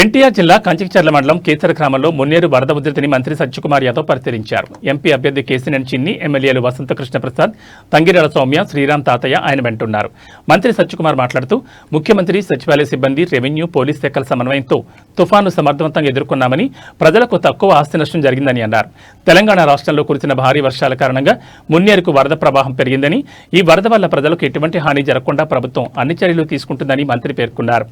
ఎన్టీఆర్ జిల్లా కంచికచర్ల మండలం కేసర గ్రామంలో మున్నేరు వరద ఉధృతిని మంత్రి సత్యకుమార్ యాదవ్ పరిశీలించారు. ఎంపీ అభ్యర్థి కేసీనేని చిన్ని ఎమ్మెల్యేలు వసంతకృష్ణ ప్రసాద్ తంగిరాల సౌమ్య శ్రీరామ్ తాతయ్య ఆయన వెంటున్నారు. మంత్రి సత్యకుమార్ మాట్లాడుతూ ముఖ్యమంత్రి సచివాలయ సిబ్బంది రెవెన్యూ పోలీస్ శాఖల సమన్వయంతో తుఫాను సమర్థవంతంగా ఎదుర్కొన్నామని ప్రజలకు తక్కువ ఆస్తి నష్టం జరిగిందని అన్నారు. తెలంగాణ రాష్ట్రంలో కురిసిన భారీ వర్షాల కారణంగా మున్నేరుకు వరద ప్రవాహం పెరిగిందని ఈ వరద వల్ల ప్రజలకు ఎటువంటి హాని జరగకుండా ప్రభుత్వం అన్ని చర్యలు తీసుకుంటుందని మంత్రి పేర్కొన్నారు.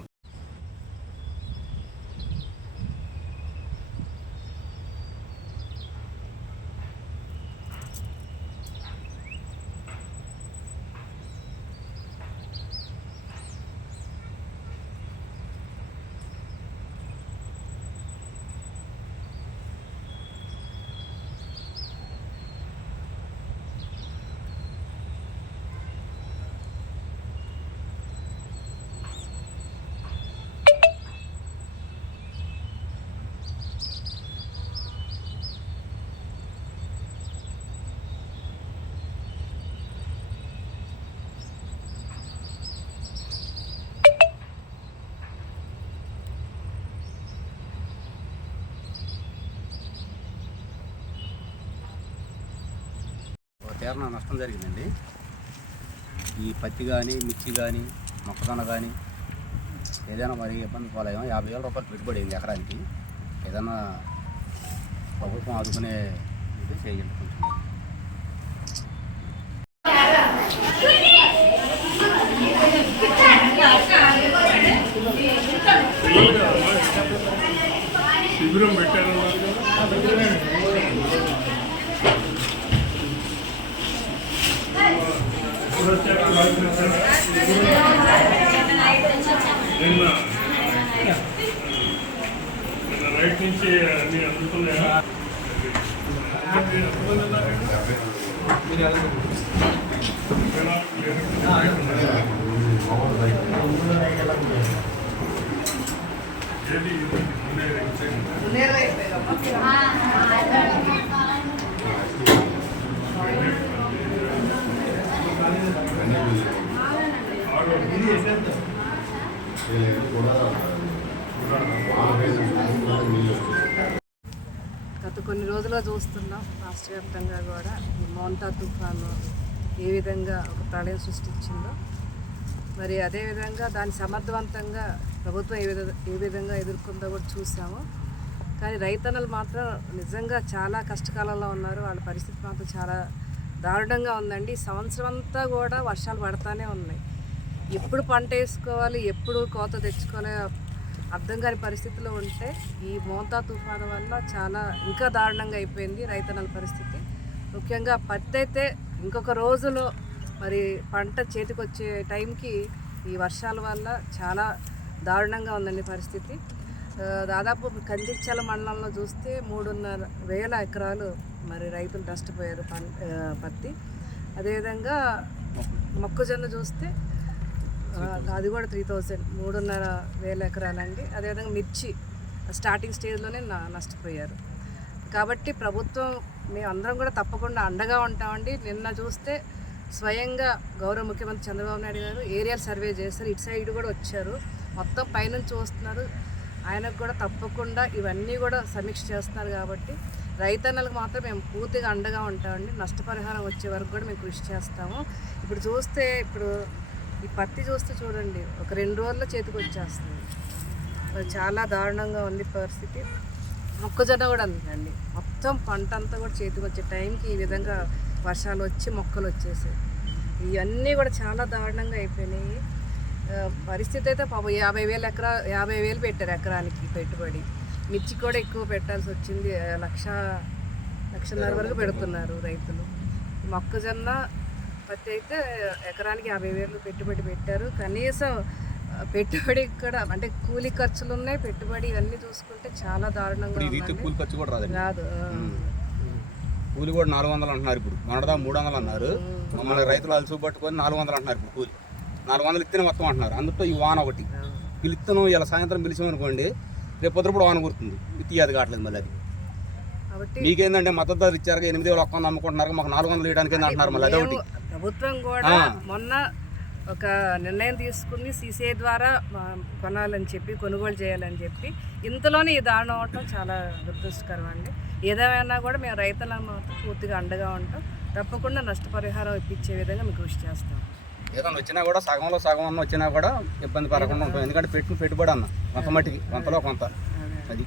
తీరణ నష్టం జరిగిందండి. ఈ పత్తి కానీ మిర్చి కానీ మొక్కజొన్న కానీ ఏదైనా మరి ఇబ్బంది పాలయ్యాం యాభై వేల రూపాయలు పెట్టుబడి అయింది ఎకరానికి. ఏదైనా ప్రభుత్వం ఆదుకునే ఇది చేయండి కొంచెం. శిబిరం పెట్టారు నిన్న నిన్న రైట్ నుంచి అన్ని అందుతున్నాయా ఎంతమంది ఉన్నారు? ఏది ఇది? ఉండేది. గత కొన్ని రోజులుగా చూస్తున్నాం రాష్ట్ర వ్యాప్తంగా కూడా ఈ మౌంటా తుఫాను ఏ విధంగా ఒక ప్రళయం సృష్టించిందో. మరి అదేవిధంగా దాన్ని సమర్థవంతంగా ప్రభుత్వం ఏ విధంగా ఏ విధంగా ఎదుర్కొందో కూడా చూసాము. కానీ రైతన్నలు మాత్రం నిజంగా చాలా కష్టకాలంలో ఉన్నారు. వాళ్ళ పరిస్థితి మాత్రం చాలా దారుణంగా ఉందండి. సంవత్సరం అంతా కూడా వర్షాలు పడతానే ఉన్నాయి. ఎప్పుడు పంట వేసుకోవాలి ఎప్పుడు కోత తెచ్చుకోవాలి అర్థం కాని పరిస్థితిలో ఉంటే ఈ మోంతా తుఫాను వల్ల చాలా ఇంకా దారుణంగా అయిపోయింది రైతన్నల పరిస్థితి. ముఖ్యంగా పత్తి అయితే ఇంకొక రోజులో మరి పంట చేతికి వచ్చే టైంకి ఈ వర్షాల వల్ల చాలా దారుణంగా ఉందండి పరిస్థితి. దాదాపు కందిచ్చాల మండలంలో చూస్తే మూడున్నర వేల ఎకరాలు మరి రైతులు నష్టపోయారు పత్తి. అదేవిధంగా మొక్కజొన్న చూస్తే అది కూడా త్రీ థౌజండ్ మూడున్నర వేల ఎకరాలండి. అదేవిధంగా మిర్చి స్టార్టింగ్ స్టేజ్లోనే నా- నష్టపోయారు. కాబట్టి ప్రభుత్వం మేము అందరం కూడా తప్పకుండా అండగా ఉంటామండి. నిన్న చూస్తే స్వయంగా గౌరవ ముఖ్యమంత్రి చంద్రబాబు నాయుడు గారు ఏరియల్ సర్వే చేస్తారు ఇటు సైడ్ కూడా వచ్చారు. మొత్తం పైనుంచి చూస్తున్నారు. ఆయనకు కూడా తప్పకుండా ఇవన్నీ కూడా సమీక్ష చేస్తున్నారు కాబట్టి రైతన్నలకు మాత్రం మేము పూర్తిగా అండగా ఉంటామండి. నష్టపరిహారం వచ్చే వరకు కూడా మేము కృషి చేస్తాము. ఇప్పుడు చూస్తే ఇప్పుడు ఈ పత్తి చూస్తే చూడండి ఒక రెండు రోజుల్లో చేతికి వచ్చేస్తుంది. అది చాలా దారుణంగా ఉంది పరిస్థితి. మొక్కజొన్న కూడా అందండి మొత్తం పంట అంతా కూడా చేతికి వచ్చే టైంకి ఈ విధంగా వర్షాలు వచ్చి మొక్కలు వచ్చేసాయి. ఇవన్నీ కూడా చాలా దారుణంగా అయిపోయినాయి. పరిస్థితి అయితే పాపం యాభై వేలు ఎకరా యాభై వేలు పెట్టారు ఎకరానికి పెట్టుబడి. మిర్చి కూడా ఎక్కువ పెట్టాల్సి వచ్చింది. లక్ష లక్షన్నర వరకు పెడుతున్నారు రైతులు. మొక్కజొన్న పత్తి అయితే ఎకరానికి యాభై వేలు పెట్టుబడి పెట్టారు. కనీసం పెట్టుబడి కూడా అంటే కూలి ఖర్చులు ఉన్నాయి. పెట్టుబడి ఇవన్నీ చూసుకుంటే చాలా దారుణంగా. కూలి ఖర్చు కూడా రాదు ఆ. కూలి కూడా నాలుగు వందలు అంటున్నారు ఇప్పుడు. మొన్నదా మూడు వందలు అన్నారు. మమ్మల్ని రైతులు అలసి పట్టుకొని నాలుగు వందలు అంటున్నారు ఇప్పుడు కూలి. నాలుగు వందలు ఇస్తేనే మొత్తం అంటున్నారు. అందులో ఈ వాన ఒకటి. పిలుస్తాను ఇలా సాయంత్రం పిలిచామనుకోండి రేపు పొద్దుప్పుడు వాన కుడుతుంది ఇది అది కావట్లేదు మళ్ళీ అది. మీకేందంటే మద్దతు ధర ఇచ్చారు ఎనిమిది వేలు ఒక్క వంద అమ్ముకుంటున్నారు. మాకు నాలుగు వందలు వేయడానికి అంటున్నారు మళ్ళీ అదొకటి. ప్రభుత్వం కూడా. మొన్న ఒక నిర్ణయం తీసుకుని సీసీఐ ద్వారా కొనాలని చెప్పి కొనుగోలు చేయాలని చెప్పి ఇంతలోనే ఈ దారుణం అవటం చాలా దురదృష్టకరం అండి. ఏదేమైనా కూడా మేము రైతుల మాత్రం పూర్తిగా అండగా ఉంటాం. తప్పకుండా నష్టపరిహారం ఇప్పించే విధంగా మీకు కృషి చేస్తాం. ఏదైనా వచ్చినా కూడా సగంలో సగం అన్న వచ్చినా కూడా ఇబ్బంది పడకుండా ఉంటాం. ఎందుకంటే పెట్టిన పెట్టుబడి అన్న కొంత మట్టికి కొంతలో కొంత. అది.